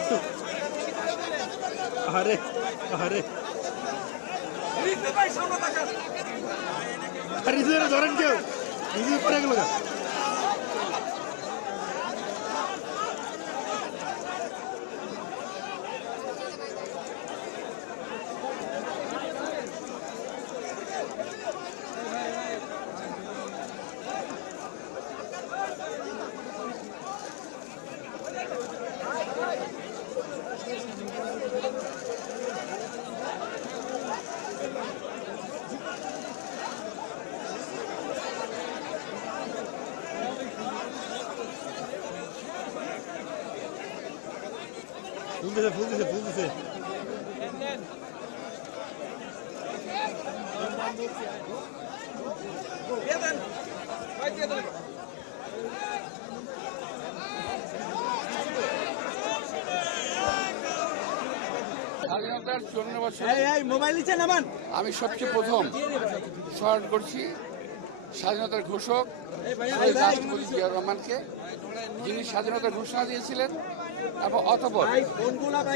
একটু আরে আরে আরে ধরেন কেউ নিজে পড়ে গেল ফুল দিছে স্বাধীনতার 54 বছর আমি সবচেয়ে প্রথম স্মরণ করছি স্বাধীনতার ঘোষক শহীদ রাষ্ট্রপতি জিয়াউর রহমানকে, যিনি স্বাধীনতার ঘোষণা দিয়েছিলেন এবং অতঃপর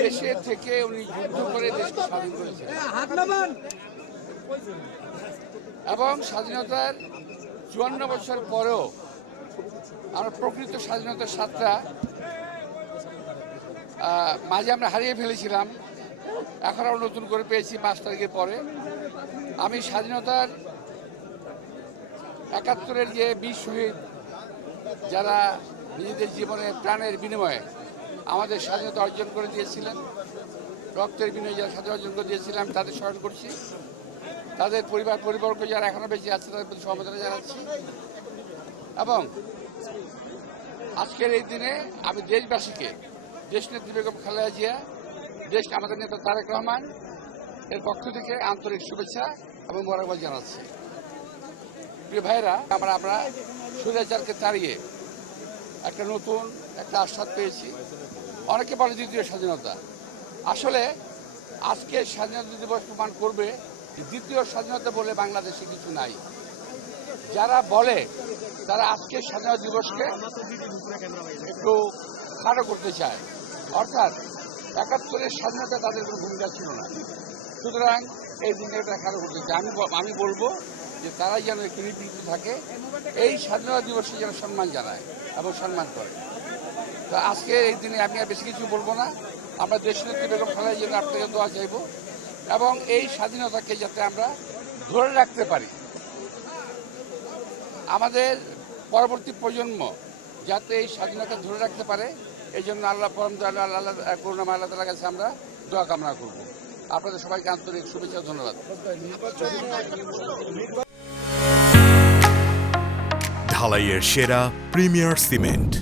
দেশে থেকে উনি যুদ্ধ করে দেশকে স্বাধীন করেছিলেন এবং স্বাধীনতার 54 বছর পরেও আমরা প্রকৃত স্বাধীনতার স্বাদটা মাঝে আমরা হারিয়ে ফেলেছিলাম। এখন আমরা নতুন করে পেয়েছি 5 তারিখের পরে। আমি স্বাধীনতার 71-এর যে বীর শহীদ যারা নিজেদের জীবনে প্রাণের বিনিময়ে আমাদের স্বাধীনতা অর্জন করে দিয়েছিলেন, রক্তের বিনিময়ে যারা স্বাধীনতা অর্জন করে দিয়েছিলাম তাদের স্মরণ করছি। তাদের পরিবর্গ যারা এখনও বেঁচে আছে তাদের প্রতি সমবেদনা জানাচ্ছি। এবং আজকের এই দিনে আমি দেশবাসীকে, দেশনেত্রী বেগম খালেদা জিয়া, দেশ আমাদের নেতা তারেক রহমান এর পক্ষ থেকে আন্তরিক শুভেচ্ছা এবং মোবারকবাদ জানাচ্ছি। প্রিয় ভাইরা, আমরা স্বৈরাচারকে তাড়িয়ে একটা নতুন আস্বাদ পেয়েছি। অনেকে বলে দ্বিতীয় স্বাধীনতা। আসলে আজকে স্বাধীনতা দিবস প্রমাণ করবে যে দ্বিতীয় স্বাধীনতা বলে বাংলাদেশে কিছু নাই। যারা বলে তারা আজকের স্বাধীনতা দিবসকে একটু খাটো করতে চায়, অর্থাৎ 71-এর স্বাধীনতা তাদের কোনো ভূমিকা ছিল না, সুতরাং এই দিনটা খাটো করতে চায়। আমি বলবো যে তারা যেন একটু নিবৃত্ত থাকে, এই স্বাধীনতা দিবসে যেন সম্মান জানায় এবং সম্মান করে। তো আজকে এই দিনে আমি আর বেশি কিছু বলবো না। আমরা দেশনেত্রী বেগম খালেদা জিয়ার আপনাকে দোয়া চাইব এবং এই স্বাধীনতাকে যাতে আমরা ধরে রাখতে পারি, আমাদের পরবর্তী প্রজন্ম যাতে এই স্বাধীনতা ধরে রাখতে পারে, এই জন্য আল্লাহ পরম দয়ালু আল্লাহ করুণাময় আল্লাহ তাআলার কাছে আমরা দোয়া কামনা করব। আপনাদের সবাইকে আন্তরিক শুভেচ্ছা, ধন্যবাদ। ঢালাইয়ের সেরা প্রিমিয়ার সিমেন্ট।